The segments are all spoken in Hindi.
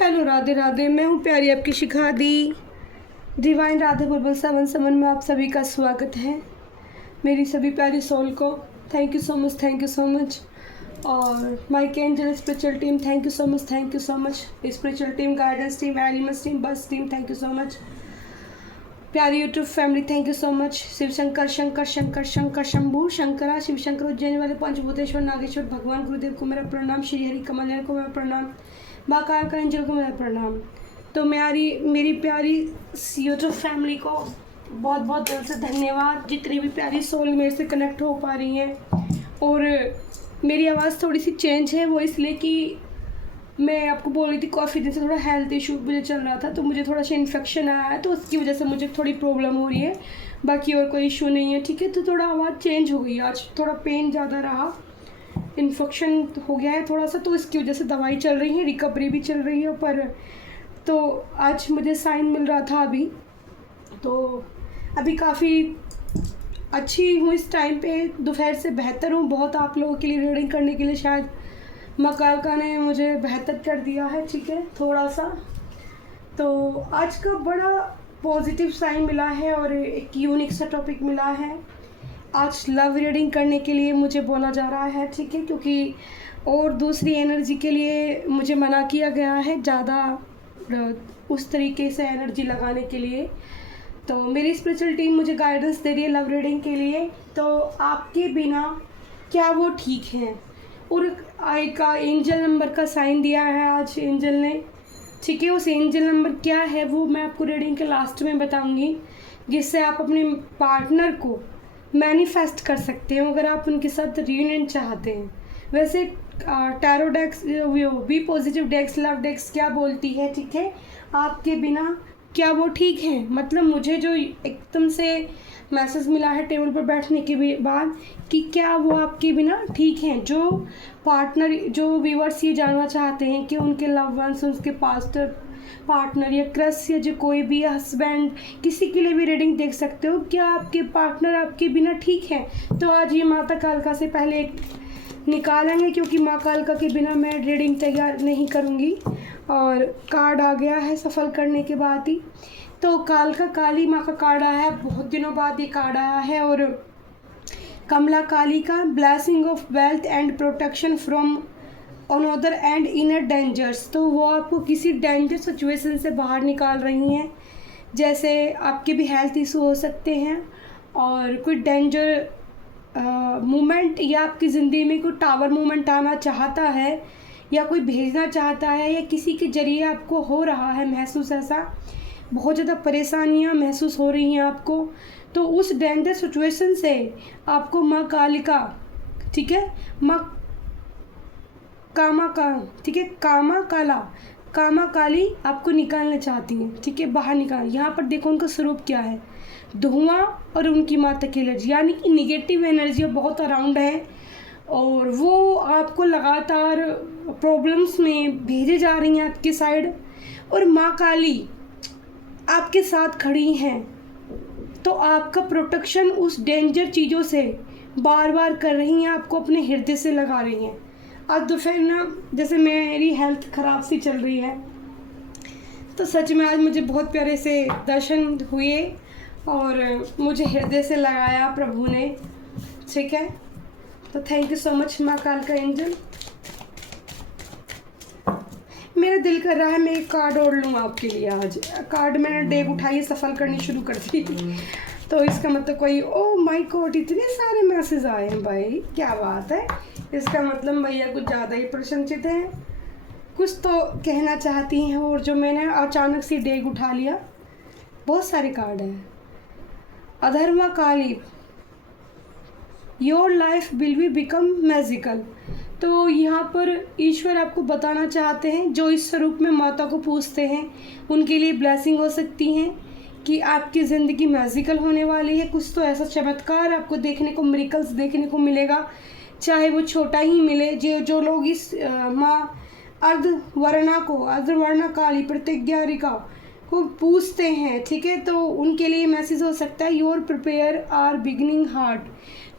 हेलो, राधे राधे। मैं हूँ प्यारी आपकी शिखा दी। डिवाइन राधे बुलबुल 7 में आप सभी का स्वागत है। मेरी सभी प्यारी सोल को thank you so much, thank you so much. और Mike angel spiritual team, thank you so much, thank you so much. Spiritual team, guidance team, elements team, बस team, thank you so much. प्यारी YouTube family, thank you so much. Shiv Shankar Shankar Shankar Shankar Shambhu Shankara, Shiv Shankar Ujjain वाले पंचभूतेश्वर नागेश्वर भगवान गुरुदेव को मेरा प्रणाम, श्री हरि कमल को मेरा प्रणाम, बाकार का एंजल को मेरा प्रणाम। तो मेरी प्यारी यूट्यूब फैमिली को बहुत बहुत दिल से धन्यवाद, जितनी भी प्यारी सोल मेरे से कनेक्ट हो पा रही हैं। और मेरी आवाज़ थोड़ी सी चेंज है, वो इसलिए कि मैं आपको बोल रही थी काफ़ी दिन से थोड़ा हेल्थ इशू मुझे चल रहा था, तो मुझे थोड़ा सा इन्फेक्शन आया है, तो उसकी वजह से मुझे थोड़ी प्रॉब्लम हो रही है। बाकी और कोई इशू नहीं है, ठीक है। तो थोड़ा आवाज़ चेंज हो गई, आज थोड़ा पेन ज़्यादा रहा, इन्फेक्शन हो गया है थोड़ा सा, तो इसकी वजह से दवाई चल रही है, रिकवरी भी चल रही है। पर तो आज मुझे साइन मिल रहा था अभी, तो अभी काफ़ी अच्छी हूँ इस टाइम पे, दोपहर से बेहतर हूँ बहुत। आप लोगों के लिए रीडिंग करने के लिए शायद मकालका ने मुझे बेहतर कर दिया है, ठीक है, थोड़ा सा। तो आज का बड़ा पॉजिटिव साइन मिला है और एक यूनिक सा टॉपिक मिला है। आज लव रीडिंग करने के लिए मुझे बोला जा रहा है, ठीक है, क्योंकि और दूसरी एनर्जी के लिए मुझे मना किया गया है, ज़्यादा उस तरीके से एनर्जी लगाने के लिए। तो मेरी स्पिरिचुअल टीम मुझे गाइडेंस दे रही है लव रीडिंग के लिए। तो आपके बिना क्या वो ठीक हैं? और एक एंजल नंबर का साइन दिया है आज एंजल ने, ठीक है। उस एंजल नंबर क्या है वो मैं आपको रीडिंग के लास्ट में बताऊंगी, जिससे आप अपने पार्टनर को मैनिफेस्ट कर सकते हो अगर आप उनके साथ रियूनियन चाहते हैं। वैसे टैरो डेक्स, बी पॉजिटिव डेक्स, लव डेक्स क्या बोलती है, ठीक है, आपके बिना क्या वो ठीक है। मतलब मुझे जो एकदम से मैसेज मिला है टेबल पर बैठने के बाद कि क्या वो आपके बिना ठीक हैं। जो पार्टनर, जो व्यूअर्स ये जानना चाहते हैं कि उनके लव वंस, उनके पार्टनर या क्रश या जो कोई भी हस्बैंड, किसी के लिए भी रीडिंग देख सकते हो, क्या आपके पार्टनर आपके बिना ठीक है। तो आज ये माता कालका से पहले एक निकालेंगे, क्योंकि माँ कालका के बिना मैं रीडिंग तैयार नहीं करूँगी। और कार्ड आ गया है सफल करने के बाद ही। तो कालका काली माँ का कार्ड आया है, बहुत दिनों बाद ये कार्ड आया है। और कमला काली का blessing of wealth and protection from another and inner dangers. तो वो आपको किसी डेंजर सिचुएशन से बाहर निकाल रही हैं, जैसे आपके भी हेल्थ इशू हो सकते हैं और कोई डेंजर मूवमेंट, या आपकी ज़िंदगी में कोई टावर मूवमेंट आना चाहता है या कोई भेजना चाहता है, या किसी के ज़रिए आपको हो रहा है महसूस, ऐसा बहुत ज़्यादा परेशानियां महसूस हो रही हैं आपको। तो उस डेंजर सिचुएशन से आपको माँ कालिका, ठीक है, माँ कामा का, ठीक है, कामा काली आपको निकालना चाहती हैं, ठीक है, बाहर निकाल। यहाँ पर देखो उनका स्वरूप क्या है, धुआं और उनकी माता की एनर्जी, यानी कि निगेटिव एनर्जी बहुत अराउंड है और वो आपको लगातार प्रॉब्लम्स में भेजे जा रही हैं आपकी साइड। और माँ काली आपके साथ खड़ी हैं, तो आपका प्रोटेक्शन उस डेंजर चीज़ों से बार बार कर रही हैं, आपको अपने हृदय से लगा रही हैं। आज दोपहर ना, जैसे मेरी हेल्थ ख़राब सी चल रही है, तो सच में आज मुझे बहुत प्यारे से दर्शन हुए और मुझे हृदय से लगाया प्रभु ने, ठीक है। तो थैंक यू सो मच माँ कालका एंजल। मेरा दिल कर रहा है मैं एक कार्ड ओढ़ लूँ आपके लिए। आज कार्ड मैंने डेग उठाई, सफल करनी शुरू कर दी। तो इसका मतलब कोई, ओ माय गॉड, इतने सारे मैसेज आए हैं भाई, क्या बात है। इसका मतलब भैया कुछ ज़्यादा ही प्रशंसित हैं, कुछ तो कहना चाहती हैं। और जो मैंने अचानक से डेग उठा लिया, बहुत सारे कार्ड हैं। अधर्मा Kali, your life will be become magical. तो यहाँ पर ईश्वर आपको बताना चाहते हैं, जो इस स्वरूप में माता को पूजते हैं उनके लिए ब्लेसिंग हो सकती हैं कि आपकी ज़िंदगी मैजिकल होने वाली है। कुछ तो ऐसा चमत्कार आपको देखने को, मिरेकल्स देखने को मिलेगा, चाहे वो छोटा ही मिले। जो लोग इस माँ अर्धवर्णा काली प्रतिज्ञारिका को पूछते हैं, ठीक है, तो उनके लिए मैसेज हो सकता है your prepare are beginning heart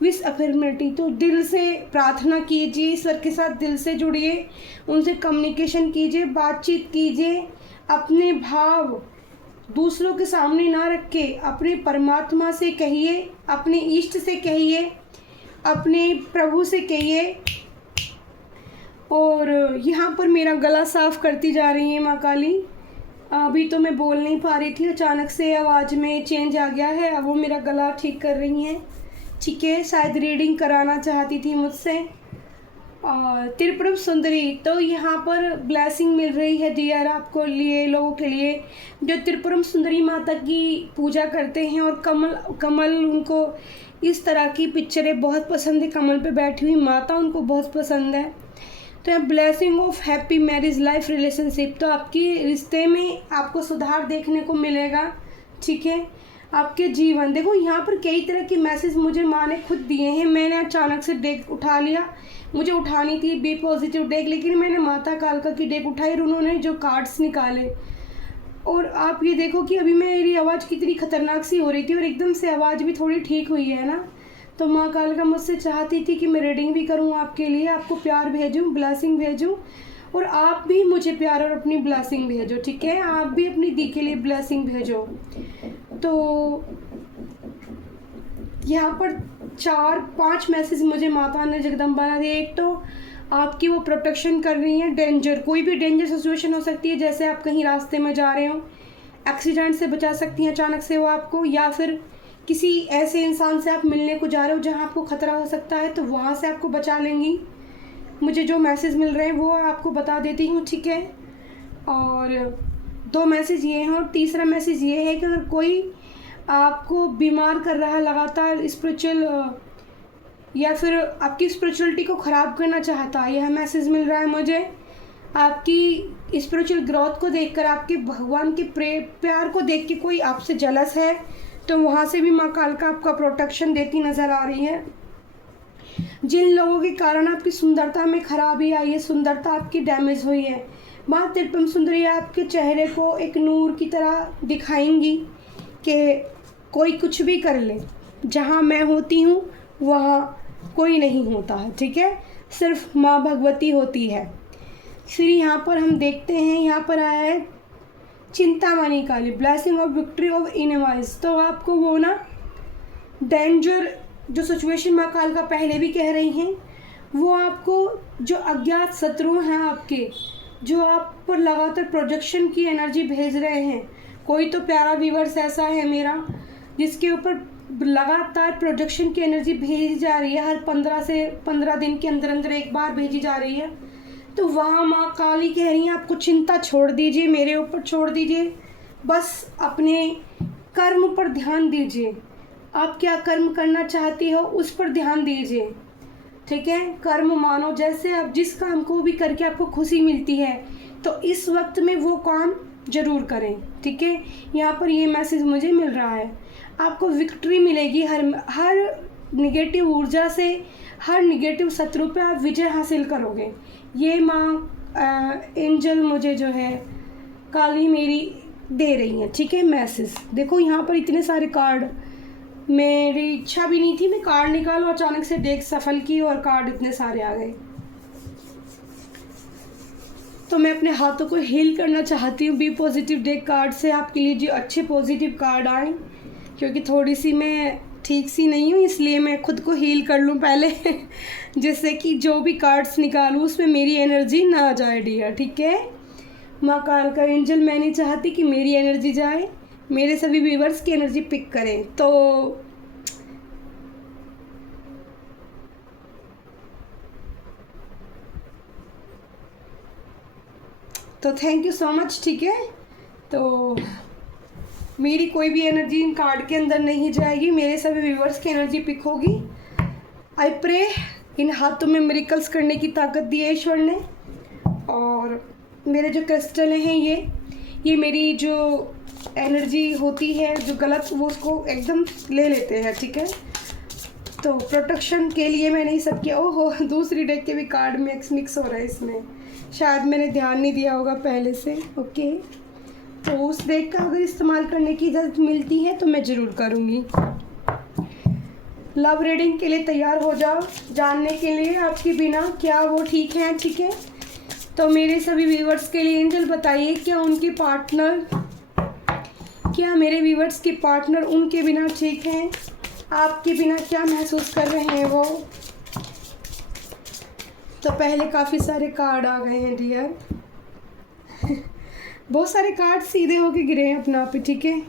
wish affirmative. तो दिल से प्रार्थना कीजिए, ईश्वर के साथ दिल से जुड़िए, उनसे कम्युनिकेशन कीजिए, बातचीत कीजिए, अपने भाव दूसरों के सामने ना रख के अपने परमात्मा से कहिए, अपने इष्ट से कहिए, अपने प्रभु से कहिए। और यहाँ पर मेरा गला साफ़ करती जा रही है माँ काली। अभी तो मैं बोल नहीं पा रही थी, अचानक से आवाज़ में चेंज आ गया है, अब वो मेरा गला ठीक कर रही हैं, ठीक है। शायद रीडिंग कराना चाहती थी मुझसे। और त्रिपुर सुंदरी, तो यहाँ पर ब्लेसिंग मिल रही है डियर आपको लिए, लोगों के लिए जो त्रिपुरम सुंदरी माता की पूजा करते हैं। और कमल उनको इस तरह की पिक्चरें बहुत पसंद है, कमल पे बैठी हुई माता उनको बहुत पसंद है। तो यहाँ blessing of happy marriage life relationship, तो आपकी रिश्ते में आपको सुधार देखने को मिलेगा, ठीक है। आपके जीवन, देखो यहाँ पर कई तरह के मैसेज मुझे माँ ने खुद दिए हैं। मैंने अचानक से डेक उठा लिया, मुझे उठानी थी बी पॉजिटिव डेक, लेकिन मैंने माता कालका की डेक उठाई और उन्होंने जो कार्ड्स निकाले। और आप ये देखो कि अभी मेरी आवाज़ कितनी खतरनाक सी हो रही थी और एकदम से आवाज़ भी थोड़ी ठीक हुई है ना। तो माँ कालका मुझसे चाहती थी कि मैं रीडिंग भी करूँ आपके लिए, आपको प्यार भेजूँ, ब्लेसिंग भेजूँ, और आप भी मुझे प्यार और अपनी ब्लेसिंग भेजो, ठीक है। आप भी अपनी दी के लिए ब्लेसिंग भेजो। तो यहाँ पर 4-5 मैसेज मुझे माता ने जगदम्बा ने दिए। एक तो आपकी वो प्रोटेक्शन कर रही हैं, डेंजर, कोई भी डेंजर सिचुएशन हो सकती है, जैसे आप कहीं रास्ते में जा रहे हो, एक्सीडेंट से बचा सकती हैं अचानक से वो आपको, या फिर किसी ऐसे इंसान से आप मिलने को जा रहे हो जहाँ आपको ख़तरा हो सकता है, तो वहाँ से आपको बचा लेंगी। मुझे जो मैसेज मिल रहे हैं वो आपको बता देती हूँ, ठीक है। और 2 मैसेज ये हैं, और तीसरा मैसेज ये है कि अगर कोई आपको बीमार कर रहा है लगातार, स्पिरिचुअल या फिर आपकी स्पिरिचुअलिटी को ख़राब करना चाहता है, यह मैसेज मिल रहा है मुझे। आपकी स्पिरिचुअल ग्रोथ को देखकर, आपके भगवान के प्यार को देख के कोई आपसे जलस है, तो वहाँ से भी माँ कालका आपका प्रोटेक्शन देती नज़र आ रही है। जिन लोगों के कारण आपकी सुंदरता में खराबी आई है, सुंदरता आपकी डैमेज हुई है, माँ त्रिपुरम सुंदरी आपके चेहरे को एक नूर की तरह दिखाएंगी कि कोई कुछ भी कर ले, जहाँ मैं होती हूँ वहाँ कोई नहीं होता है, ठीक है, सिर्फ माँ भगवती होती है। फिर यहाँ पर हम देखते हैं, यहाँ पर आया है Chintamani Kali, blessing of victory of envies. तो आपको वो ना डेंजर जो सिचुएशन माँ कालका पहले भी कह रही हैं, वो आपको जो अज्ञात शत्रु हैं आपके, जो आप पर लगातार प्रोजेक्शन की एनर्जी भेज रहे हैं, कोई तो प्यारा व्यूअर्स ऐसा है मेरा जिसके ऊपर लगातार प्रोजेक्शन की एनर्जी भेजी जा रही है, हर 15 से 15 दिन के अंदर अंदर एक बार भेजी जा रही है। तो वहाँ माँ काली कह रही हैं आपको चिंता छोड़ दीजिए, मेरे ऊपर छोड़ दीजिए, बस अपने कर्म पर ध्यान दीजिए। आप क्या कर्म करना चाहती हो उस पर ध्यान दीजिए, ठीक है। कर्म मानो, जैसे आप जिस काम को भी करके आपको खुशी मिलती है, तो इस वक्त में वो काम ज़रूर करें, ठीक है। यहाँ पर ये मैसेज मुझे मिल रहा है, आपको विक्ट्री मिलेगी, हर निगेटिव ऊर्जा से, हर निगेटिव शत्रु पे आप विजय हासिल करोगे। ये माँ एंजल मुझे जो है काली मेरी दे रही हैं, ठीक है। मैसेज देखो यहाँ पर इतने सारे कार्ड, मेरी इच्छा भी नहीं थी मैं कार्ड निकालूं, अचानक से डेक सफल की और कार्ड इतने सारे आ गए। तो मैं अपने हाथों को हील करना चाहती हूँ बी पॉजिटिव डेक कार्ड से, आपके लिए जो अच्छे पॉजिटिव कार्ड आए, क्योंकि थोड़ी सी मैं ठीक सी नहीं हूँ, इसलिए मैं खुद को हील कर लूँ पहले जिससे कि जो भी कार्ड्स निकालूँ उसमें मेरी एनर्जी ना जाए डियर, ठीक है। माँ कालका एंजल, मैं नहीं चाहती कि मेरी एनर्जी जाए, मेरे सभी व्यूअर्स की एनर्जी पिक करें। तो थैंक यू सो मच, ठीक है। तो मेरी कोई भी एनर्जी इन कार्ड के अंदर नहीं जाएगी, मेरे सभी व्यूअर्स की एनर्जी पिक होगी। आई प्रे, इन हाथों में मिरेकल्स करने की ताकत दी है ईश्वर ने। और मेरे जो क्रिस्टल हैं ये मेरी जो एनर्जी होती है जो गलत, वो उसको एकदम ले लेते हैं, ठीक है। तो प्रोटेक्शन के लिए मैंने ये सब किया। ओहो, दूसरी डेक के भी कार्ड मिक्स हो रहा है इसमें, शायद मैंने ध्यान नहीं दिया होगा पहले से, ओके। तो उस डेक का अगर इस्तेमाल करने की इजाज़त मिलती है तो मैं ज़रूर करूँगी। लव रीडिंग के लिए तैयार हो जाओ, जानने के लिए आपके बिना क्या वो ठीक हैं। ठीक है, तो मेरे सभी व्यूवर्स के लिए एंजल बताइए, क्या मेरे व्यूवर्स के पार्टनर उनके बिना ठीक हैं? आपके बिना क्या महसूस कर रहे हैं वो? तो पहले काफ़ी सारे कार्ड आ गए हैं डियर। बहुत सारे कार्ड सीधे होके गिरे हैं अपना आप ही। ठीक है,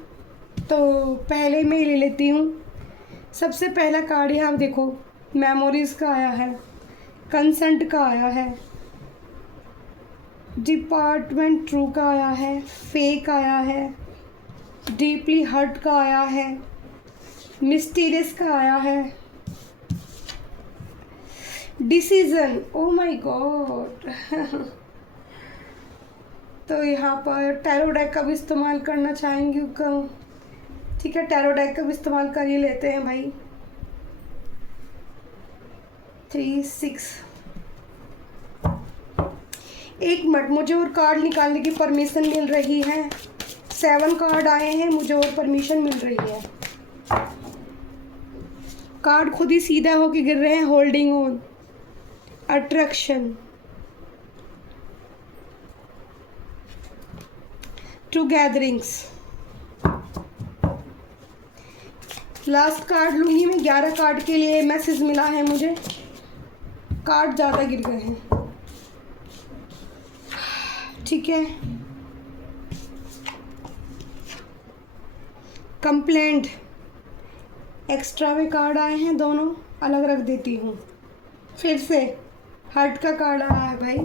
तो पहले मैं ले लेती हूँ। सबसे पहला कार्ड यहाँ देखो, मेमोरीज़ का आया है, कंसेंट का आया है, डिपार्टमेंट ट्रू का आया है, फेक आया है, डीपली हर्ट का आया है, मिस्टीरियस का आया है, डिसीजन। Oh my God. तो यहाँ पर टैरो डेक का भी इस्तेमाल करना चाहेंगे क्यों? ठीक है, टैरो डेक का भी इस्तेमाल कर ही लेते हैं भाई। 3 6। एक मिनट, मुझे और कार्ड निकालने की परमिशन मिल रही है। 7 कार्ड आए हैं, मुझे और परमिशन मिल रही है। कार्ड खुद ही सीधा होके गिर रहे हैं। Holding on, attraction, to gatherings. Last card लूँगी मैं। 11 कार्ड के लिए मैसेज मिला है मुझे, कार्ड ज़्यादा गिर गए हैं। ठीक है, कंप्लेंट, एक्स्ट्रा में कार्ड आए हैं, दोनों अलग रख देती हूँ। फिर से हर्ट का कार्ड आया है भाई,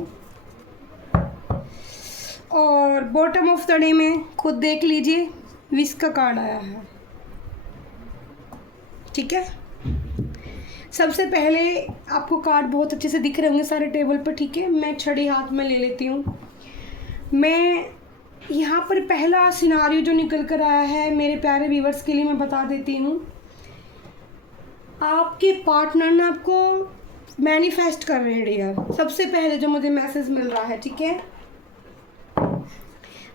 और बॉटम ऑफ द डे में खुद देख लीजिए, विश का कार्ड आया है। ठीक है, सबसे पहले आपको कार्ड बहुत अच्छे से दिख रहे होंगे सारे टेबल पर। ठीक है, मैं छड़ी हाथ में ले लेती हूँ। मैं यहाँ पर पहला सिनारियो जो निकल कर आया है मेरे प्यारे व्यूवर्स के लिए मैं बता देती हूँ। आपके पार्टनर ने आपको मैनिफेस्ट कर रहे हैं डियर, सबसे पहले जो मुझे मैसेज मिल रहा है। ठीक है,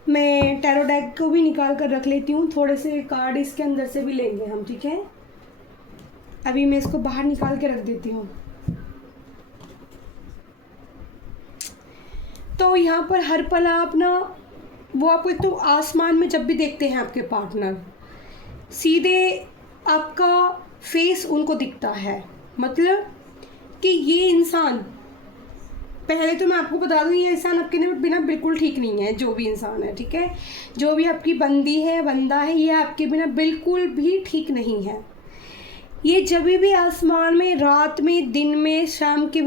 मैं टैरो डेक को भी निकाल कर रख लेती हूँ, थोड़े से कार्ड इसके अंदर से भी लेंगे हम। ठीक है, अभी मैं इसको बाहर निकाल के रख देती हूँ। तो यहाँ पर हर पल आप ना, वो आपको एक तो आसमान में जब भी देखते हैं आपके पार्टनर, सीधे आपका फेस उनको दिखता है। मतलब कि ये इंसान, पहले तो मैं आपको बता दूँ, ये इंसान आपके बिना बिल्कुल ठीक नहीं है। जो भी इंसान है, ठीक है, जो भी आपकी बंदी है, बंदा है, ये आपके बिना बिल्कुल भी ठीक नहीं है। ये जब भी आसमान में, रात में, दिन में, शाम के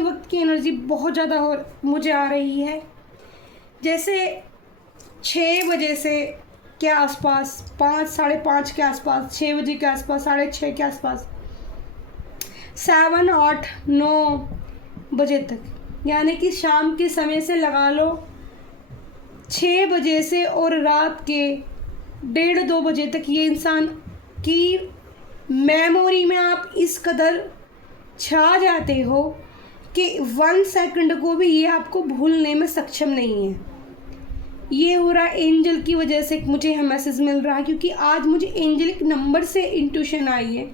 वक्त की एनर्जी बहुत ज़्यादा मुझे आ रही है। जैसे 6 बजे से के आसपास, 5 साढ़े 5 के आसपास, 6 बजे के आसपास, 6:30 के आसपास, 7 8 9 बजे तक, यानी कि शाम के समय से लगा लो 6 बजे से और रात के 1:30-2 बजे तक ये इंसान की मेमोरी में आप इस कदर छा जाते हो कि 1 सेकंड को भी ये आपको भूलने में सक्षम नहीं है। ये हो रहा एंजल की वजह से मुझे यह मैसेज मिल रहा है, क्योंकि आज मुझे एंजलिक नंबर से इंट्यूशन आई है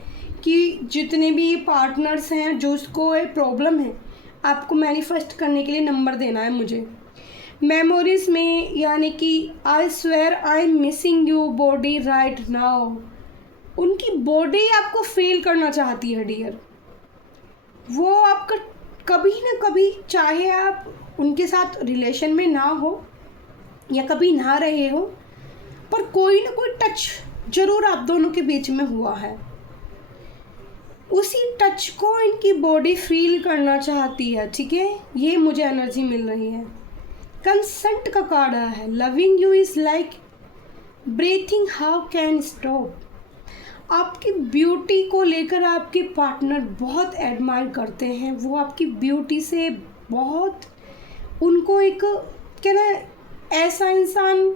कि जितने भी पार्टनर्स हैं, जो उसको प्रॉब्लम है, आपको मैनिफेस्ट करने के लिए नंबर देना है मुझे मेमोरीज में। यानी कि I swear I am missing you body right now. उनकी बॉडी आपको फील करना चाहती है डियर। वो आपका कभी ना कभी, चाहे आप उनके साथ रिलेशन में ना हो या कभी ना रहे हो, पर कोई ना कोई टच जरूर आप दोनों के बीच में हुआ है। उसी टच को इनकी बॉडी फील करना चाहती है। ठीक है, ये मुझे एनर्जी मिल रही है। कंसेंट का कार्ड आया है, loving you is like breathing, how can stop. आपकी ब्यूटी को लेकर आपके पार्टनर बहुत एडमायर करते हैं। वो आपकी ब्यूटी से बहुत, उनको एक क्या ना, ऐसा इंसान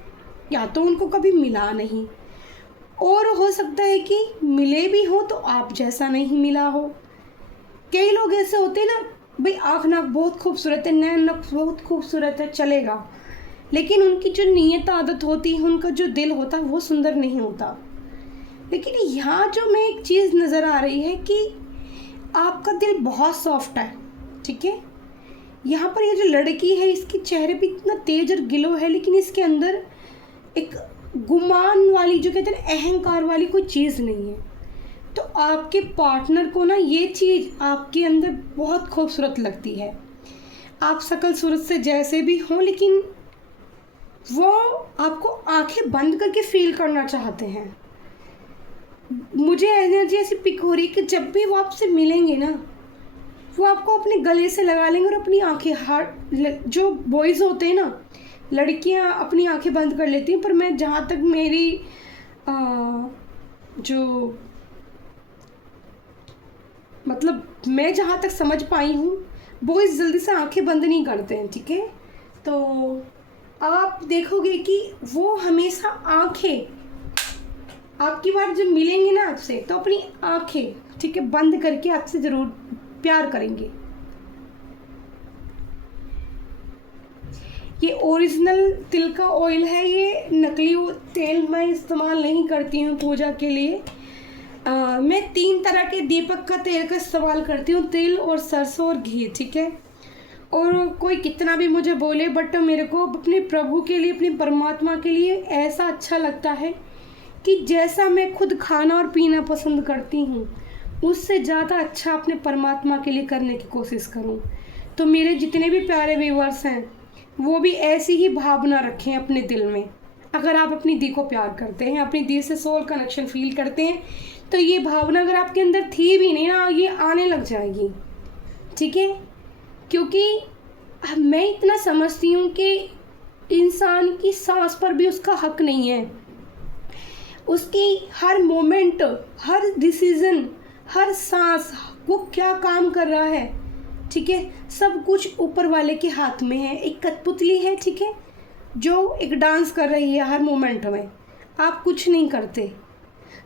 या तो उनको कभी मिला नहीं, और हो सकता है कि मिले भी हो तो आप जैसा नहीं मिला हो। कई लोग ऐसे होते हैं ना, भाई आँख नाक बहुत खूबसूरत है, नैन नक बहुत खूबसूरत है, चलेगा, लेकिन उनकी जो नीयत आदत होती है, उनका जो दिल होता है वो सुंदर नहीं होता। लेकिन यहाँ जो मैं एक चीज़ नज़र आ रही है कि आपका दिल बहुत सॉफ्ट है, ठीक है। यहाँ पर ये जो लड़की है, इसके चेहरे पे इतना तेज और गिलो है, लेकिन इसके अंदर एक गुमान वाली, जो कहते हैं अहंकार वाली कोई चीज़ नहीं है। तो आपके पार्टनर को ना ये चीज़ आपके अंदर बहुत खूबसूरत लगती है। आप शकल सूरत से जैसे भी हों, लेकिन वो आपको आंखें बंद करके फील करना चाहते हैं। मुझे एनर्जी ऐसी पिक हो रही है कि जब भी वो आपसे मिलेंगे ना, वो आपको अपने गले से लगा लेंगे और अपनी आंखें, जो बॉयज़ होते हैं ना, लड़कियां अपनी आंखें बंद कर लेती हैं, पर मैं जहाँ तक मेरी जो मतलब मैं जहाँ तक समझ पाई हूँ, बॉयज़ जल्दी से आंखें बंद नहीं करते हैं, ठीक है। तो आप देखोगे कि वो हमेशा आंखें, आपकी बार जब मिलेंगे ना आपसे, तो अपनी आंखें, ठीक है, बंद करके आपसे ज़रूर प्यार करेंगे। ये ओरिजिनल तिल का ऑयल है, ये नकली तेल मैं इस्तेमाल नहीं करती हूँ पूजा के लिए। मैं 3 तरह के दीपक का तेल का इस्तेमाल करती हूँ, तिल और सरसों और घी, ठीक है। और कोई कितना भी मुझे बोले, बट मेरे को अपने प्रभु के लिए, अपने परमात्मा के लिए ऐसा अच्छा लगता है कि जैसा मैं खुद खाना और पीना पसंद करती हूँ, उससे ज़्यादा अच्छा अपने परमात्मा के लिए करने की कोशिश करूँ। तो मेरे जितने भी प्यारे व्यूअर्स हैं, वो भी ऐसी ही भावना रखें अपने दिल में। अगर आप अपनी दी को प्यार करते हैं, अपनी दी से सोल कनेक्शन फील करते हैं, तो ये भावना अगर आपके अंदर थी भी नहीं ना, ये आने लग जाएगी, ठीक है। क्योंकि मैं इतना समझती हूँ कि इंसान की सांस पर भी उसका हक नहीं है। उसकी हर मोमेंट, हर डिसीज़न, हर सांस, वो क्या काम कर रहा है, ठीक है, सब कुछ ऊपर वाले के हाथ में है। एक कठपुतली है, ठीक है, जो एक डांस कर रही है हर मोमेंट में। आप कुछ नहीं करते।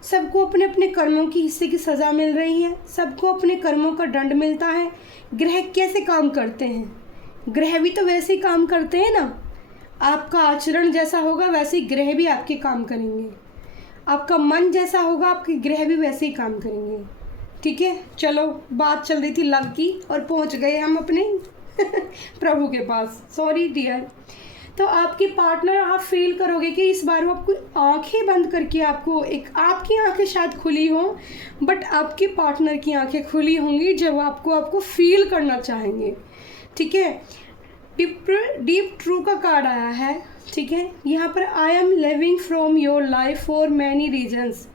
सबको अपने अपने कर्मों की हिस्से की सज़ा मिल रही है, सबको अपने कर्मों का दंड मिलता है। ग्रह कैसे काम करते हैं? ग्रह भी तो वैसे ही काम करते हैं ना। आपका आचरण जैसा होगा वैसे ही ग्रह भी आपके काम करेंगे। आपका मन जैसा होगा, आपके ग्रह भी वैसे ही काम करेंगे, ठीक है। चलो, बात चल रही थी लव की और पहुंच गए हम अपने प्रभु के पास। Sorry dear. तो आपके पार्टनर, आप फील करोगे कि इस बार वो आपको आंखें बंद करके, आपको एक, आपकी आंखें शायद खुली हों, बट आपके पार्टनर की आंखें खुली होंगी जब आपको फील करना चाहेंगे, ठीक है। डीप ट्रू का कार्ड आया है, ठीक है। यहाँ पर I am living from your life for many reasons.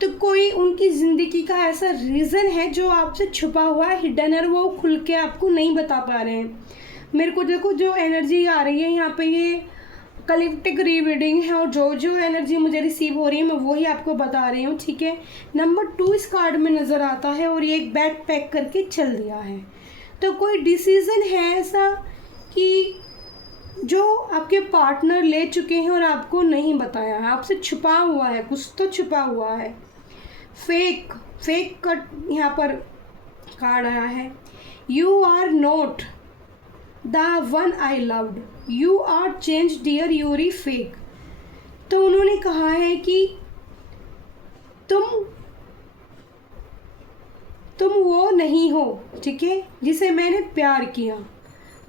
तो कोई उनकी ज़िंदगी का ऐसा रीज़न है जो आपसे छुपा हुआ है, हिडन है, वो खुल के आपको नहीं बता पा रहे हैं। मेरे को देखो जो एनर्जी आ रही है यहाँ पे, ये कलेक्टिव रीडिंग है, और जो एनर्जी मुझे रिसीव हो रही है मैं वही आपको बता रही हूँ, ठीक है। नंबर 2 इस कार्ड में नज़र आता है, और ये एक बैग पैक करके चल दिया है। तो कोई डिसीज़न है ऐसा कि जो आपके पार्टनर ले चुके हैं और आपको नहीं बताया है, आपसे छुपा हुआ है, कुछ तो छुपा हुआ है। फेक कट यहाँ पर कार्ड आया है। You are not the one I loved, you are change dear, you're fake. तो उन्होंने कहा है कि तुम वो नहीं हो, ठीक है, जिसे मैंने प्यार किया।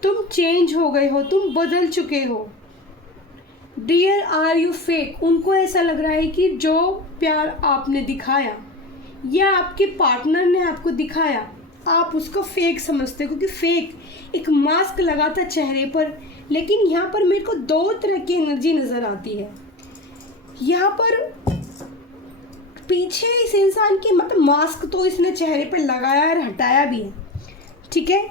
तुम चेंज हो गए हो, तुम बदल चुके हो। Dear are you fake. उनको ऐसा लग रहा है कि जो प्यार आपने दिखाया या आपके पार्टनर ने आपको दिखाया, आप उसको फेक समझते हो, क्योंकि फेक एक मास्क लगाता चेहरे पर। लेकिन यहाँ पर मेरे को 2 तरह की एनर्जी नज़र आती है। यहाँ पर पीछे इस इंसान के, मतलब मास्क तो इसने चेहरे पर लगाया और हटाया भी है, ठीक है,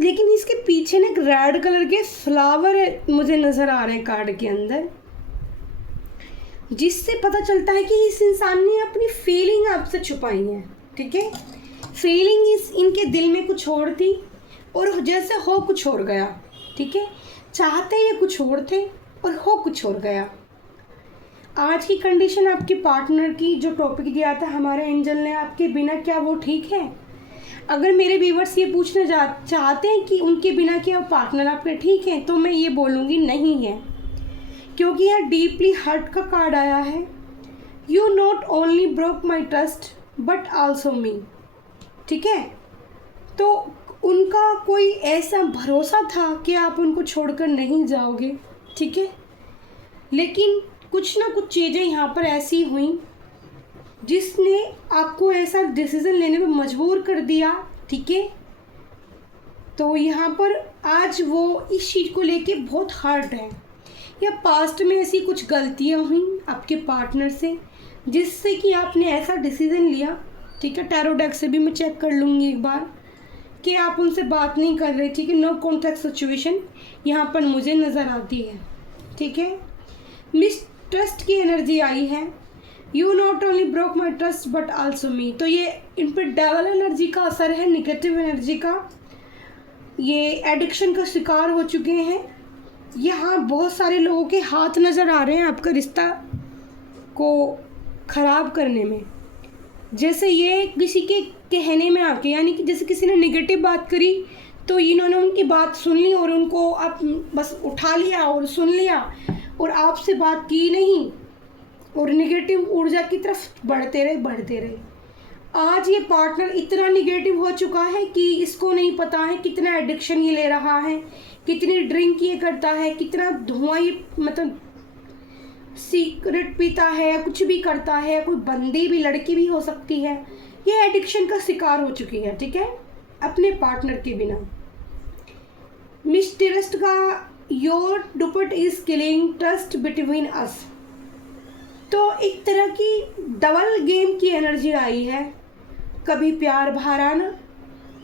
लेकिन इसके पीछे ना एक रेड कलर के फ्लावर मुझे नज़र आ रहे हैं कार्ड के अंदर, जिससे पता चलता है कि इस इंसान ने अपनी फीलिंग आपसे छुपाई है, ठीक है। फीलिंग इनके दिल में कुछ और थी और जैसे हो कुछ और गया, ठीक है। चाहते ये कुछ और थे और हो कुछ और गया। आज की कंडीशन आपके पार्टनर की, जो टॉपिक दिया था हमारे एंजल ने, आपके बिना क्या वो ठीक है? अगर मेरे व्यूवर्स ये पूछना चाहते हैं कि उनके बिना क्या पार्टनर आपके ठीक है, तो मैं ये बोलूँगी नहीं है, क्योंकि यहाँ डीपली हर्ट का कार्ड आया है। You not only broke my trust but also me. ठीक है, तो उनका कोई ऐसा भरोसा था कि आप उनको छोड़कर नहीं जाओगे। ठीक है, लेकिन कुछ ना कुछ चीज़ें यहाँ पर ऐसी हुई जिसने आपको ऐसा डिसीज़न लेने में मजबूर कर दिया। ठीक है, तो यहाँ पर आज वो इस चीज़ को लेके बहुत हर्ट है, या पास्ट में ऐसी कुछ गलतियाँ हुई आपके पार्टनर से जिससे कि आपने ऐसा डिसीज़न लिया। ठीक है, टैरो डेक से भी मैं चेक कर लूँगी एक बार कि आप उनसे बात नहीं कर रहे। ठीक है, नो कॉन्टैक्ट सिचुएशन यहाँ पर मुझे नज़र आती है। ठीक है, मिसट्रस्ट की एनर्जी आई है। You not only broke my trust but also me. तो ये इन पर डबल एनर्जी का असर है, निगेटिव एनर्जी का। ये एडिक्शन का शिकार हो चुके हैं। यहाँ बहुत सारे लोगों के हाथ नज़र आ रहे हैं आपका रिश्ता को ख़राब करने में। जैसे ये किसी के कहने में आके, यानी कि जैसे किसी ने नेगेटिव बात करी तो इन्होंने उनकी बात सुन ली और उनको आप बस उठा लिया और सुन लिया और आपसे बात की नहीं और नेगेटिव ऊर्जा की तरफ बढ़ते रहे। आज ये पार्टनर इतना नेगेटिव हो चुका है कि इसको नहीं पता है कितना एडिक्शन ये ले रहा है, कितनी ड्रिंक ये करता है, कितना धुआं ये मतलब सिगरेट पीता है या कुछ भी करता है। कोई बंदी भी, लड़की भी हो सकती है, ये एडिक्शन का शिकार हो चुकी है। ठीक है, अपने पार्टनर के बिना। मिसट्रस्ट का योर डुपट is killing trust between us. तो एक तरह की डबल गेम की एनर्जी आई है, कभी प्यार बाहर आना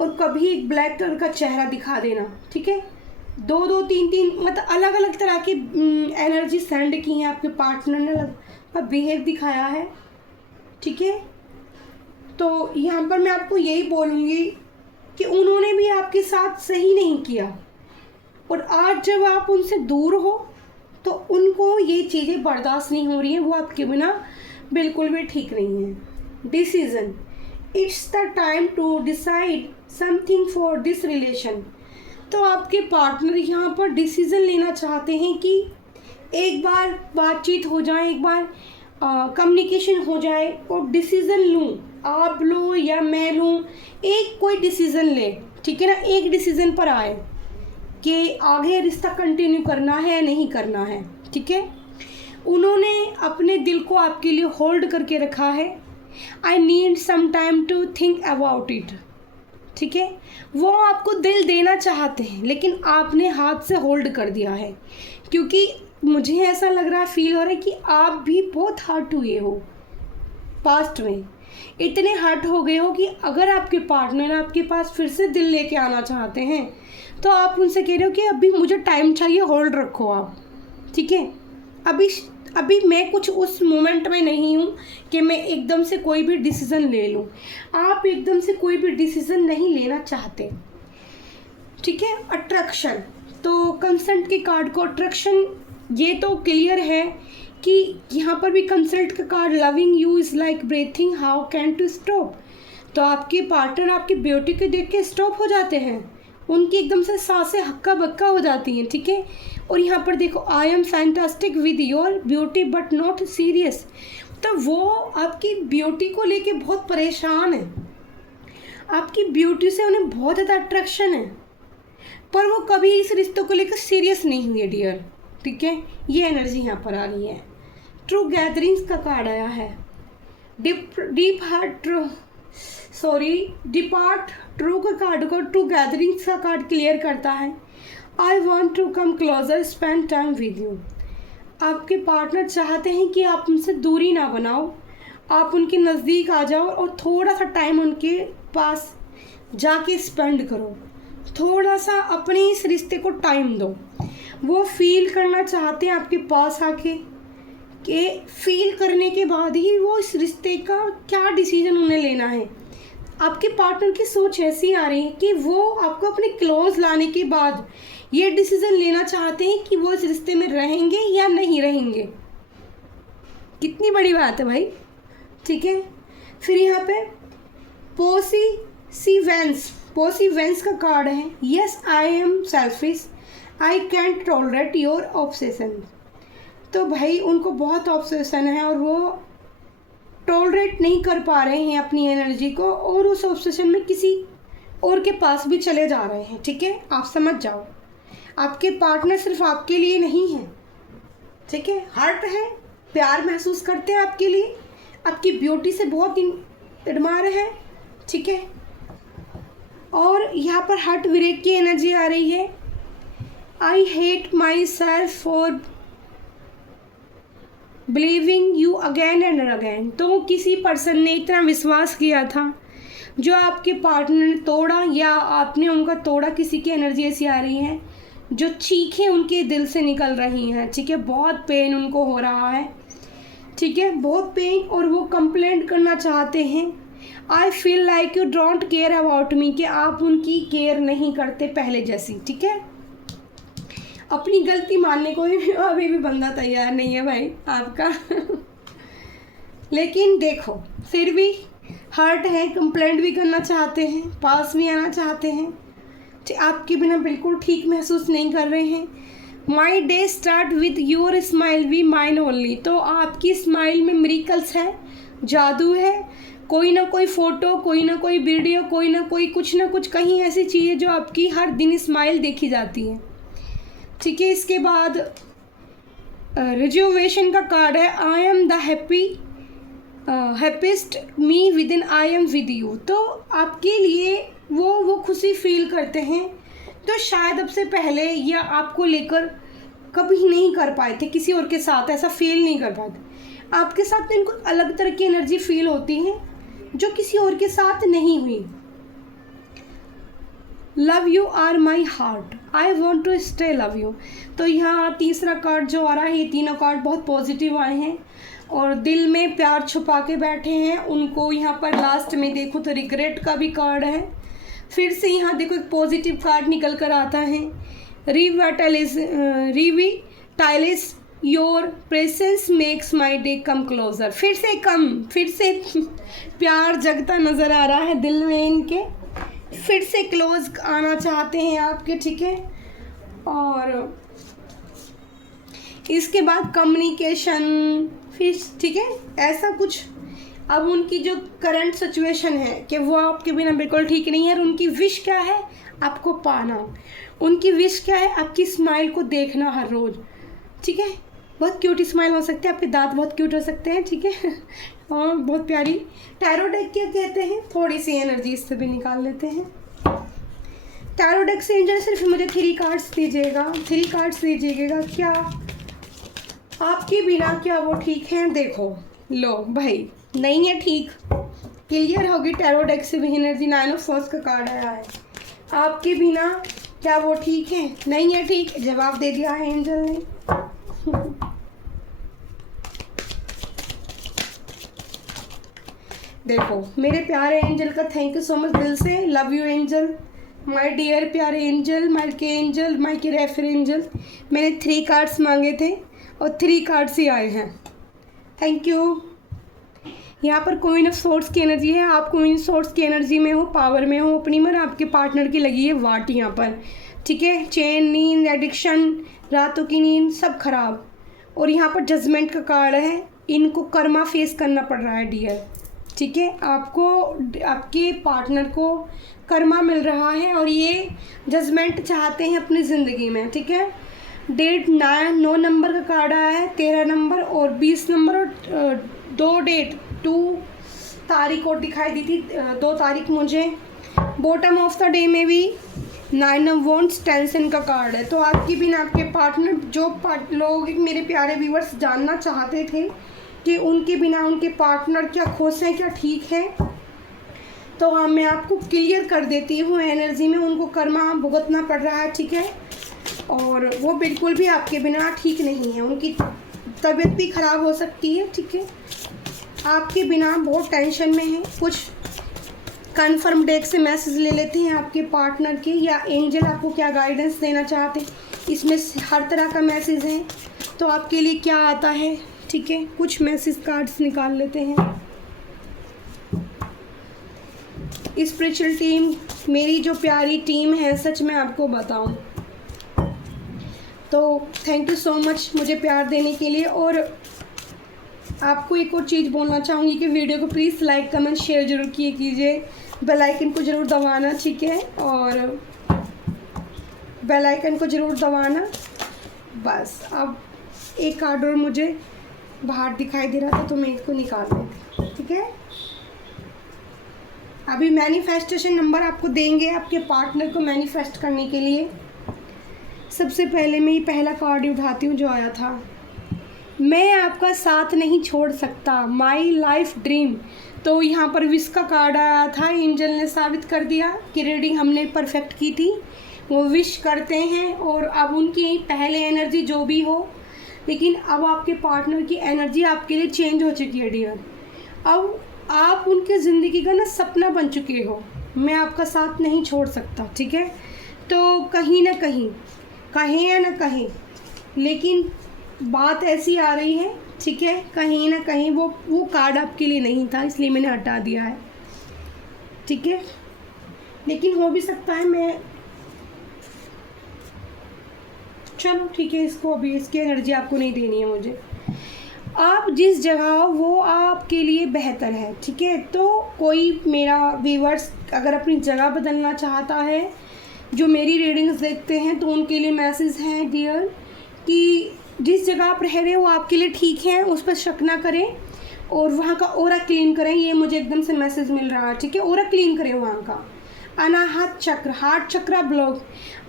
और कभी एक ब्लैक कलर का चेहरा दिखा देना। ठीक है, दो तीन मतलब अलग अलग तरह की एनर्जी सेंड की हैं आपके पार्टनर ने, पर बिहेव दिखाया है। ठीक है, तो यहाँ पर मैं आपको यही बोलूँगी कि उन्होंने भी आपके साथ सही नहीं किया और आज जब आप उनसे दूर हो तो उनको ये चीज़ें बर्दाश्त नहीं हो रही हैं, वो आपके बिना बिल्कुल भी ठीक नहीं है। Decision, it's the time to decide something for this relation. तो आपके पार्टनर यहाँ पर डिसीज़न लेना चाहते हैं कि एक बार बातचीत हो जाए, एक बार कम्युनिकेशन हो जाए और डिसीज़न लूँ, आप लो या मैं लूँ, एक कोई डिसीज़न ले। ठीक है ना, एक डिसीज़न पर आए कि आगे रिश्ता कंटिन्यू करना है या नहीं करना है। ठीक है, उन्होंने अपने दिल को आपके लिए होल्ड करके रखा है। I need some time to think about it. ठीक है, वो आपको दिल देना चाहते हैं लेकिन आपने हाथ से होल्ड कर दिया है, क्योंकि मुझे ऐसा लग रहा है, फील हो रहा है कि आप भी बहुत हर्ट हुए हो पास्ट में, इतने हर्ट हो गए हो कि अगर आपके पार्टनर आपके पास फिर से दिल लेके आना चाहते हैं तो आप उनसे कह रहे हो कि अभी मुझे टाइम चाहिए, होल्ड रखो आप। ठीक है, अभी मैं कुछ उस मोमेंट में नहीं हूँ कि मैं एकदम से कोई भी डिसीज़न ले लूँ। आप एकदम से कोई भी डिसीज़न नहीं लेना चाहते। ठीक है, अट्रैक्शन, तो कंसल्ट के कार्ड को अट्रैक्शन, ये तो क्लियर है कि यहाँ पर भी कंसल्ट का card, loving you is like breathing how can to stop. तो आपके पार्टनर आपकी ब्यूटी को देख के स्टॉप हो जाते हैं, उनकी एकदम से सांसें हक्का बक्का हो जाती हैं। ठीक है, और यहाँ पर देखो, I am fantastic with your beauty but not serious. तो वो आपकी ब्यूटी को लेके बहुत परेशान है, आपकी ब्यूटी से उन्हें बहुत ज़्यादा अट्रैक्शन है, पर वो कभी इस रिश्ते को लेकर सीरियस नहीं हुई डियर। ठीक है, ये एनर्जी यहाँ पर आ रही है। ट्रू गैदरिंग्स का कार्ड आया है। डिपार्ट ट्रू का कार्ड को ट्रू गैदरिंग्स का कार्ड क्लियर करता है। I want to come closer spend time with you. आपके पार्टनर चाहते हैं कि आप उनसे दूरी ना बनाओ, आप उनके नज़दीक आ जाओ और थोड़ा सा टाइम उनके पास जाके स्पेंड करो, थोड़ा सा अपने इस रिश्ते को टाइम दो। वो फील करना चाहते हैं आपके पास आके, कि फील करने के बाद ही वो इस रिश्ते का क्या डिसीजन उन्हें लेना है। आपके पार्टनर की सोच ऐसी आ रही है कि वो आपको अपने क्लोज लाने के बाद ये डिसीजन लेना चाहते हैं कि वो इस रिश्ते में रहेंगे या नहीं रहेंगे। कितनी बड़ी बात है भाई। ठीक है, फिर यहाँ पे वेंस का कार्ड है। Yes I am selfish, I can't tolerate your obsession. तो भाई उनको बहुत ऑब्सेशन है और वो टॉलरेट नहीं कर पा रहे हैं अपनी एनर्जी को, और उस ऑब्सेशन में किसी और के पास भी चले जा रहे हैं। ठीक है, आप समझ जाओ, आपके पार्टनर सिर्फ आपके लिए नहीं है। ठीक है, हर्ट है, प्यार महसूस करते हैं आपके लिए, आपकी ब्यूटी से बहुत एडमायर है। ठीक है, और यहाँ पर हर्ट विरेक की एनर्जी आ रही है। I hate my self for believing you again and again. तो किसी पर्सन ने इतना विश्वास किया था जो आपके पार्टनर ने तोड़ा, या आपने उनका तोड़ा। किसी की एनर्जी ऐसी आ रही है जो चीखें उनके दिल से निकल रही हैं। ठीक है, बहुत पेन उनको हो रहा है। ठीक है, बहुत पेन, और वो कंप्लेंट करना चाहते हैं। I feel like you don't care about me, कि आप उनकी केयर नहीं करते पहले जैसी। ठीक है, अपनी गलती मानने को भी अभी भी बंदा तैयार नहीं है भाई आपका लेकिन देखो, फिर भी हर्ट है, कंप्लेंट भी करना चाहते हैं, पास भी आना चाहते हैं। आपके बिना बिल्कुल ठीक महसूस नहीं कर रहे हैं। My day start with your smile we mine only. तो आपकी स्माइल में मिरेकल्स है, जादू है। कोई ना कोई फ़ोटो, कोई ना कोई वीडियो, कोई ना कोई कुछ ना कुछ, कहीं ऐसी चीज़ है जो आपकी हर दिन स्माइल देखी जाती है। ठीक है, इसके बाद रिजर्वेशन का कार्ड है। I am the happiest me with in I am with you. तो आपके लिए वो खुशी फील करते हैं तो शायद अब से पहले या आपको लेकर कभी नहीं कर पाए थे, किसी और के साथ ऐसा फील नहीं कर पाए थे। आपके साथ तो इनको अलग तरह की एनर्जी फील होती है जो किसी और के साथ नहीं हुई। Love you are my heart, I want to stay love you. तो यहाँ तीसरा कार्ड जो आ रहा है, ये तीनों कार्ड बहुत पॉजिटिव आए हैं और दिल में प्यार छुपा के बैठे हैं उनको। यहाँ पर लास्ट में देखो तो रिग्रेट का भी कार्ड है। फिर से यहाँ देखो एक पॉजिटिव कार्ड निकल कर आता है। Revitalise your presence makes my day come closer. फिर से प्यार जगता नज़र आ रहा है दिल में इनके, फिर से क्लोज आना चाहते हैं आपके। ठीक है, और इसके बाद कम्युनिकेशन फिर, ठीक है, ऐसा कुछ। अब उनकी जो करंट सिचुएशन है कि वो आपके बिना बिल्कुल ठीक नहीं है, और उनकी विश क्या है, आपको पाना। उनकी विश क्या है, आपकी स्माइल को देखना हर रोज़। ठीक है, बहुत क्यूट स्माइल हो सकती है, आपके दांत बहुत क्यूट हो सकते हैं। ठीक है, और बहुत प्यारी। टैरो डेक क्या कहते हैं, थोड़ी सी एनर्जी इससे भी निकाल लेते हैं। टैरो डेक से एंजल सिर्फ मुझे 3 कार्ड्स दीजिएगा। क्या आपके बिना क्या वो ठीक हैं? देखो, लो भाई, नहीं है ठीक, क्लियर होगी। टैरो डेक से भी एनर्जी 9 ऑफ सोर्स का कार्ड आया है। आपके बिना क्या वो ठीक है? नहीं है ठीक, जवाब दे दिया है एंजल ने। देखो मेरे प्यारे एंजल का थैंक यू सो मच दिल से। Love you angel, my dear प्यारे एंजल, माय के रेफर एंजल। मैंने 3 कार्ड्स मांगे थे और 3 कार्ड्स ही आए हैं। Thank you. यहाँ पर क्वीन ऑफ सोर्ड्स की एनर्जी है। आप क्वीन सोर्ड्स की एनर्जी में हो, पावर में हो अपनी, मगर आपके पार्टनर की लगी है वाट यहाँ पर। ठीक है, चैन, नींद, एडिक्शन, रातों की नींद सब खराब। और यहाँ पर जजमेंट का कार्ड है। इनको कर्मा फेस करना पड़ रहा है डियर। ठीक है, आपको आपके पार्टनर को कर्मा मिल रहा है और ये जजमेंट चाहते हैं अपनी ज़िंदगी में। ठीक है, डेट 9 नंबर का कार्ड आया है, 13 नंबर और 20 नंबर, और 2 डेट 2 तारीख और दिखाई दी थी। 2 तारीख मुझे। बॉटम ऑफ द डे में भी 9 ऑफ वॉन्ड्स, टेंशन का कार्ड है। तो आपके बिना आपके पार्टनर, जो लोग मेरे प्यारे व्यूअर्स जानना चाहते थे कि उनके बिना उनके पार्टनर क्या खुश हैं, क्या ठीक है, तो हाँ मैं आपको क्लियर कर देती हूँ। एनर्जी में उनको कर्मा भुगतना पड़ रहा है। ठीक है, और वो बिल्कुल भी आपके बिना ठीक नहीं है, उनकी तबीयत भी ख़राब हो सकती है। ठीक है, आपके बिना बहुत टेंशन में है। कुछ कंफर्म डेक से मैसेज ले लेते हैं आपके पार्टनर के, या एंजल आपको क्या गाइडेंस देना चाहते हैं। इसमें हर तरह का मैसेज है, तो आपके लिए क्या आता है। ठीक है, कुछ मैसेज कार्ड्स निकाल लेते हैं। इस स्पिरिचुअल टीम, मेरी जो प्यारी टीम है, सच में आपको बताऊं तो थैंक यू सो मच मुझे प्यार देने के लिए। और आपको एक और चीज़ बोलना चाहूँगी कि वीडियो को प्लीज़ लाइक कमेंट शेयर ज़रूर किए कीजिए, बेल आइकन को ज़रूर दबाना, ठीक है, और बेल आइकन को ज़रूर दबाना। बस अब एक कार्ड और मुझे बाहर दिखाई दे रहा था तो मैं इसको निकाल दूँगी, ठीक है। अभी मैनिफेस्टेशन नंबर आपको देंगे आपके पार्टनर को मैनिफेस्ट करने के लिए। सबसे पहले मैं ये पहला कार्ड उठाती हूँ जो आया था, मैं आपका साथ नहीं छोड़ सकता, माई लाइफ ड्रीम। तो यहाँ पर विश का कार्ड आया था, एंजल ने साबित कर दिया कि रीडिंग हमने परफेक्ट की थी। वो विश करते हैं और अब उनकी पहले एनर्जी जो भी हो, लेकिन अब आपके पार्टनर की एनर्जी आपके लिए चेंज हो चुकी है डियर। अब आप उनके ज़िंदगी का ना सपना बन चुके हो, मैं आपका साथ नहीं छोड़ सकता, ठीक है। तो कहीं ना कहीं, कहें या ना कहें, लेकिन बात ऐसी आ रही है, ठीक है, कहीं ना कहीं वो कार्ड आपके लिए नहीं था, इसलिए मैंने हटा दिया है, ठीक है। लेकिन हो भी सकता है मैं, चलो ठीक है, इसको अभी इसकी एनर्जी आपको नहीं देनी है मुझे। आप जिस जगह हो वो आपके लिए बेहतर है, ठीक है। तो कोई मेरा व्यूअर्स अगर अपनी जगह बदलना चाहता है, जो मेरी रीडिंग्स देखते हैं, तो उनके लिए मैसेज है डियर कि जिस जगह आप रह रहे हो आपके लिए ठीक है, उस पर शक ना करें और वहाँ का ऑरा क्लीन करें। ये मुझे एकदम से मैसेज मिल रहा है, ठीक है। ऑरा क्लीन करें वहाँ का। अनाहत चक्र, हार्ट चक्र ब्लॉक,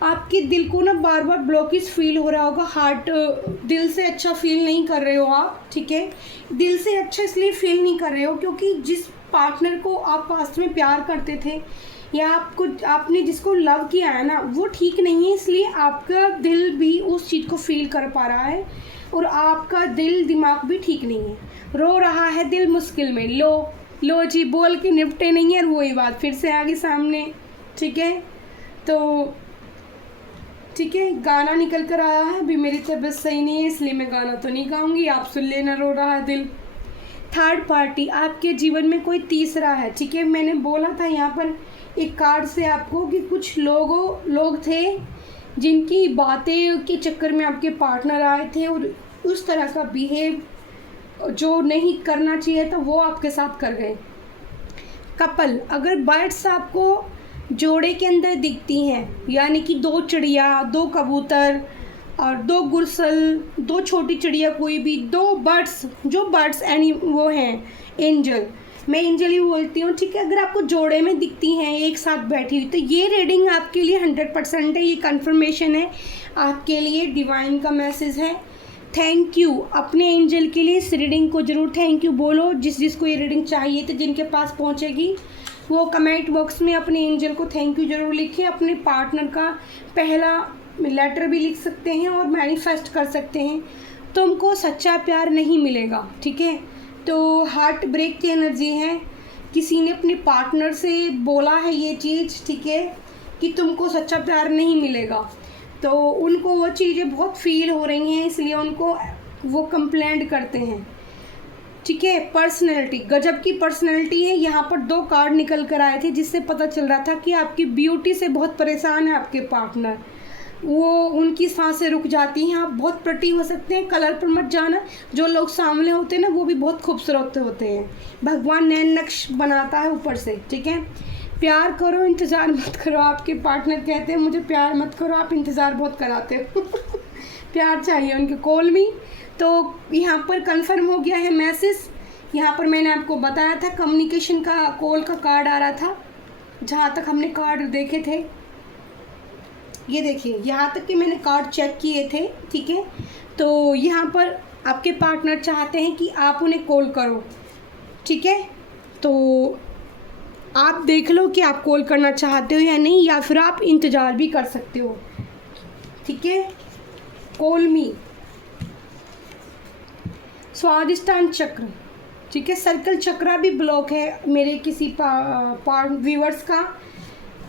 आपके दिल को ना बार बार ब्लॉकेज फील हो रहा होगा, हार्ट दिल से अच्छा फील नहीं कर रहे हो आप, ठीक है। दिल से अच्छा इसलिए फील नहीं कर रहे हो क्योंकि जिस पार्टनर को आप वास्तव में प्यार करते थे या आपने जिसको लव किया है ना, वो ठीक नहीं है, इसलिए आपका दिल भी उस चीज़ को फील कर पा रहा है और आपका दिल दिमाग भी ठीक नहीं है। रो रहा है दिल मुश्किल में, लो जी बोल के निपटे नहीं है, और वही बात फिर से आ गई सामने, ठीक है। तो ठीक है, गाना निकल कर आया है, अभी मेरी तबीयत सही नहीं है इसलिए मैं गाना तो नहीं गाऊंगी, आप सुन लेना, रो रहा है दिल। थर्ड पार्टी, आपके जीवन में कोई तीसरा है, ठीक है। मैंने बोला था यहाँ पर एक कार्ड से आपको कि कुछ लोग थे जिनकी बातें के चक्कर में आपके पार्टनर आए थे और उस तरह का बिहेव जो नहीं करना चाहिए था वो आपके साथ कर गए। कपल, अगर बर्ड्स आपको जोड़े के अंदर दिखती हैं, यानी कि 2 चिड़िया, 2 कबूतर और 2 गुरसल, 2 छोटी चिड़िया, कोई भी 2 बर्ड्स, जो बर्ड्स एनी वो हैं एंजल, मैं एंजल ही बोलती हूँ, ठीक है। अगर आपको जोड़े में दिखती हैं एक साथ बैठी हुई, तो ये रीडिंग आपके लिए 100% है, ये कंफर्मेशन है आपके लिए, डिवाइन का मैसेज है। थैंक यू अपने एंजल के लिए, इस रीडिंग को ज़रूर थैंक यू बोलो जिसको ये रीडिंग चाहिए थी, जिनके पास पहुँचेगी वो कमेंट बॉक्स में अपने एंजल को थैंक यू ज़रूर लिखें। अपने पार्टनर का पहला लेटर भी लिख सकते हैं और मैनिफेस्ट कर सकते हैं, तुमको सच्चा प्यार नहीं मिलेगा, ठीक है। तो हार्ट ब्रेक की एनर्जी है, किसी ने अपने पार्टनर से बोला है ये चीज़, ठीक है, कि तुमको सच्चा प्यार नहीं मिलेगा, तो उनको वो चीज़ें बहुत फील हो रही हैं, इसलिए उनको वो कंप्लेंट करते हैं, ठीक है। पर्सनैलिटी, गजब की पर्सनैलिटी है, यहाँ पर 2 कार्ड निकल कर आए थे जिससे पता चल रहा था कि आपकी ब्यूटी से बहुत परेशान है आपके पार्टनर, वो उनकी सांसें रुक जाती हैं। आप बहुत प्रिटी हो सकते हैं, कलर पर मत जाना, जो लोग सामने होते हैं ना वो भी बहुत खूबसूरत होते हैं, भगवान नैन नक्श बनाता है ऊपर से, ठीक है। प्यार करो, इंतज़ार मत करो, आपके पार्टनर कहते हैं मुझे प्यार मत करो, आप इंतज़ार बहुत कराते हो प्यार चाहिए उनके, कॉल मी। तो यहाँ पर कंफर्म हो गया है मैसेज, यहाँ पर मैंने आपको बताया था कम्युनिकेशन का, कॉल का कार्ड आ रहा था, जहाँ तक हमने कार्ड देखे थे, ये देखिए, यहाँ तक कि मैंने कार्ड चेक किए थे, ठीक है। तो यहाँ पर आपके पार्टनर चाहते हैं कि आप उन्हें कॉल करो, ठीक है। तो आप देख लो कि आप कॉल करना चाहते हो या नहीं, या फिर आप इंतज़ार भी कर सकते हो, ठीक है। कॉल मी। स्वादिष्टान चक्र, ठीक है। सर्कल चक्र भी ब्लॉक है मेरे किसी व्यूअर्स का,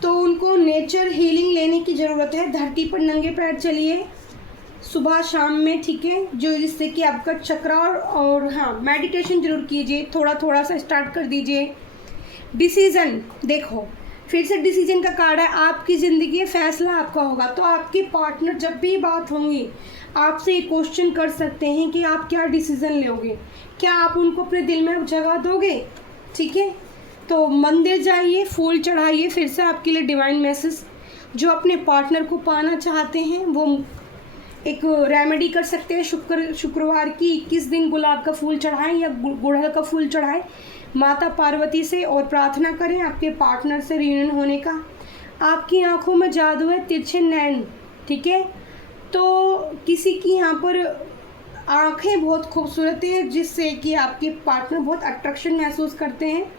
तो उनको नेचर हीलिंग लेने की ज़रूरत है। धरती पर नंगे पैर चलिए सुबह शाम में, ठीक है, जो जिससे कि आपका चक्र और हाँ मेडिटेशन ज़रूर कीजिए, थोड़ा थोड़ा सा स्टार्ट कर दीजिए। डिसीज़न, देखो फिर से डिसीजन का कार्ड है, आपकी ज़िंदगी है, फैसला आपका होगा। तो आपके पार्टनर जब भी बात होंगी आपसे ये क्वेश्चन कर सकते हैं कि आप क्या डिसीज़न लोगे, क्या आप उनको अपने दिल में जगह दोगे। ठीक है, तो मंदिर जाइए, फूल चढ़ाइए। फिर से आपके लिए डिवाइन मैसेज, जो अपने पार्टनर को पाना चाहते हैं वो एक रेमेडी कर सकते हैं। शुक्रवार की 21 दिन गुलाब का फूल चढ़ाएं या गुड़हल का फूल चढ़ाएं माता पार्वती से, और प्रार्थना करें आपके पार्टनर से रियूनियन होने का। आपकी आंखों में जादू है, तिरछे नैन। ठीक है, तो किसी की यहाँ पर आंखें बहुत खूबसूरत हैं जिससे कि आपके पार्टनर बहुत अट्रैक्शन महसूस करते हैं।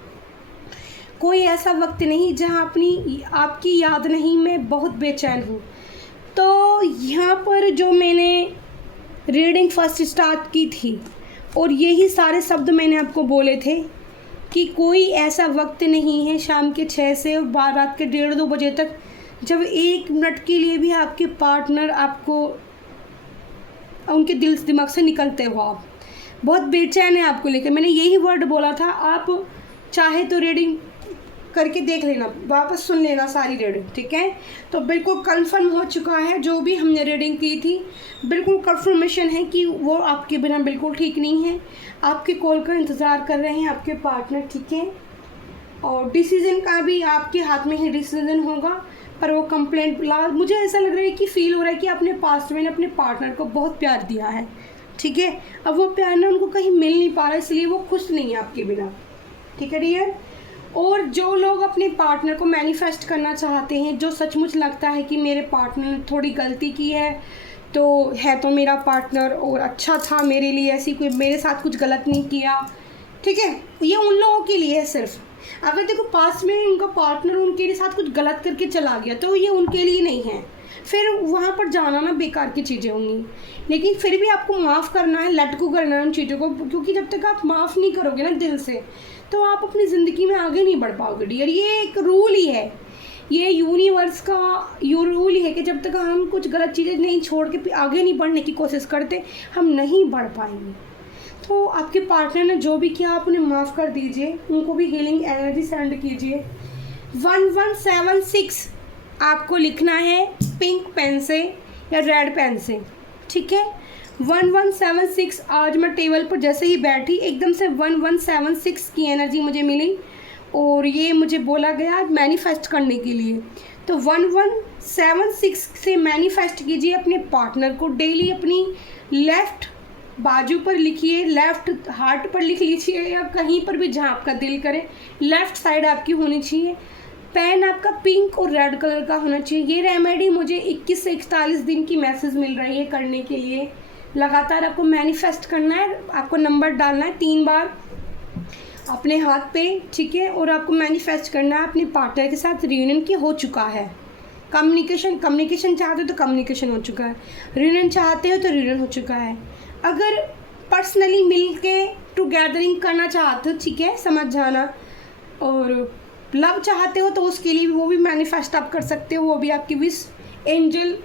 कोई ऐसा वक्त नहीं जहाँ आपकी याद नहीं, मैं बहुत बेचैन हूँ। तो यहाँ पर जो मैंने रीडिंग फर्स्ट स्टार्ट की थी और यही सारे शब्द मैंने आपको बोले थे कि कोई ऐसा वक्त नहीं है शाम के 6 से रात के 1:30-2 बजे तक जब 1 मिनट के लिए भी आपके पार्टनर आपको उनके दिल दिमाग से निकलते हो। आप बहुत बेचैन है आपको लेकर। मैंने यही वर्ड बोला था। आप चाहे तो रीडिंग करके देख लेना, वापस सुन लेना सारी रीडिंग। ठीक है, तो बिल्कुल कंफर्म हो चुका है जो भी हमने रीडिंग की थी, बिल्कुल कंफर्मेशन है कि वो आपके बिना बिल्कुल ठीक नहीं है। आपके कॉल का इंतज़ार कर रहे हैं आपके पार्टनर। ठीक है, और डिसीज़न का भी आपके हाथ में ही डिसीज़न होगा, पर वो कंप्लेंट मुझे ऐसा लग रहा है कि फील हो रहा है कि अपने पास्ट में अपने पार्टनर को बहुत प्यार दिया है। ठीक है, अब वो प्यार ना उनको कहीं मिल नहीं पा रहा, इसलिए वो खुश नहीं है आपके बिना। ठीक है डियर, और जो लोग अपने पार्टनर को मैनिफेस्ट करना चाहते हैं, जो सचमुच लगता है कि मेरे पार्टनर ने थोड़ी गलती की है तो मेरा पार्टनर और अच्छा था मेरे लिए, ऐसी कोई मेरे साथ कुछ गलत नहीं किया। ठीक है, ये उन लोगों के लिए है सिर्फ। अगर देखो पास में उनका पार्टनर उनके साथ कुछ गलत करके चला गया तो ये उनके लिए नहीं है, फिर वहाँ पर जाना ना बेकार की चीज़ें होंगी। लेकिन फिर भी आपको माफ़ करना है, लेट गो करना है उन चीज़ों को, क्योंकि जब तक आप माफ़ नहीं करोगे ना दिल से तो आप अपनी ज़िंदगी में आगे नहीं बढ़ पाओगे डियर। ये एक रूल ही है, ये यूनिवर्स का रूल ही है कि जब तक हम कुछ गलत चीज़ें नहीं छोड़ के आगे नहीं बढ़ने की कोशिश करते हम नहीं बढ़ पाएंगे। तो आपके पार्टनर ने जो भी किया आप उन्हें माफ़ कर दीजिए, उनको भी हीलिंग एनर्जी सेंड कीजिए। 1176 आपको लिखना है पिंक पेन से या रेड पेन से। ठीक है, 1176। आज मैं टेबल पर जैसे ही बैठी एकदम से 1176 की एनर्जी मुझे मिली और ये मुझे बोला गया मैनिफेस्ट करने के लिए। तो 1176 से मैनिफेस्ट कीजिए अपने पार्टनर को। डेली अपनी लेफ़्ट बाजू पर लिखिए, लेफ़्ट हार्ट पर लिख लीजिए या कहीं पर भी जहाँ आपका दिल करे, लेफ़्ट साइड आपकी होनी चाहिए। पेन आपका पिंक और रेड कलर का होना चाहिए। ये रेमेडी मुझे 21 से 41 दिन की मैसेज मिल रही है करने के लिए। लगातार आपको मैनिफेस्ट करना है, आपको नंबर डालना है 3 बार अपने हाथ पे। ठीक है, और आपको मैनिफेस्ट करना है अपने पार्टनर के साथ रियूनियन की हो चुका है। कम्युनिकेशन चाहते हो तो कम्युनिकेशन हो चुका है, रियूनियन चाहते हो तो रियूनियन हो चुका है। अगर पर्सनली मिल के टुगेदरिंग करना चाहते हो, ठीक है, समझ जाना, और लव चाहते हो तो उसके लिए वो भी मैनिफेस्ट आप कर सकते हो, वो भी आपकी विश एंजल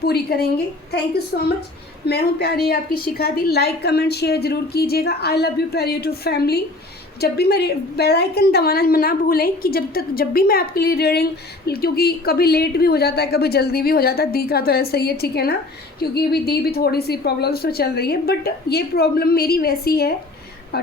पूरी करेंगे। Thank you so much. मैं हूँ प्यारी आपकी शिखा दी। लाइक कमेंट शेयर ज़रूर कीजिएगा। आई लव यू प्यारी यूट्यूब फैमिली। जब भी मैं बेल आइकन दबाना ना भूलें कि जब भी मैं आपके लिए रीडिंग, क्योंकि कभी लेट भी हो जाता है कभी जल्दी भी हो जाता है, दी का तो ऐसा ही है। ठीक है ना, क्योंकि अभी दी भी थोड़ी सी प्रॉब्लम्स तो चल रही है, बट ये प्रॉब्लम मेरी वैसी है।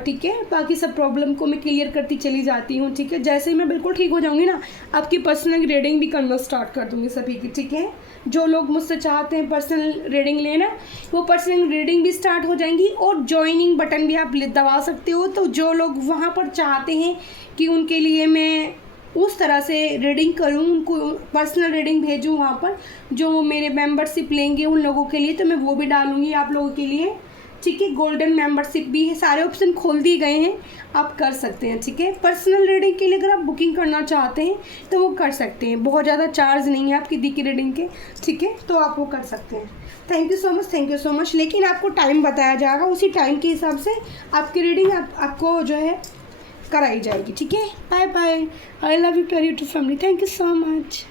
ठीक है, बाकी सब प्रॉब्लम को मैं क्लियर करती चली जाती हूँ। ठीक है, जैसे ही मैं बिल्कुल ठीक हो जाऊँगी ना आपकी पर्सनल रीडिंग भी करना स्टार्ट कर दूँगी सभी की। ठीक है, जो लोग मुझसे चाहते हैं पर्सनल रीडिंग लेना वो पर्सनल रीडिंग भी स्टार्ट हो जाएंगी, और ज्वाइनिंग बटन भी आप दबा सकते हो। तो जो लोग वहाँ पर चाहते हैं कि उनके लिए मैं उस तरह से रीडिंग करूँ, उनको पर्सनल रीडिंग भेजूँ वहाँ पर, जो मेरे मेंबरशिप लेंगे उन लोगों के लिए, तो मैं वो भी डालूँगी आप लोगों के लिए। ठीक है, गोल्डन मेंबरशिप भी है, सारे ऑप्शन खोल दिए गए हैं, आप कर सकते हैं। ठीक है, पर्सनल रीडिंग के लिए अगर आप बुकिंग करना चाहते हैं तो वो कर सकते हैं, बहुत ज़्यादा चार्ज नहीं है आपकी दी की रीडिंग के। ठीक है, तो आप वो कर सकते हैं। Thank you so much. लेकिन आपको टाइम बताया जाएगा, उसी टाइम के हिसाब से आपकी रीडिंग आपको जो है कराई जाएगी। ठीक है, bye bye. I love you प्यारी YouTube family. Thank you so much.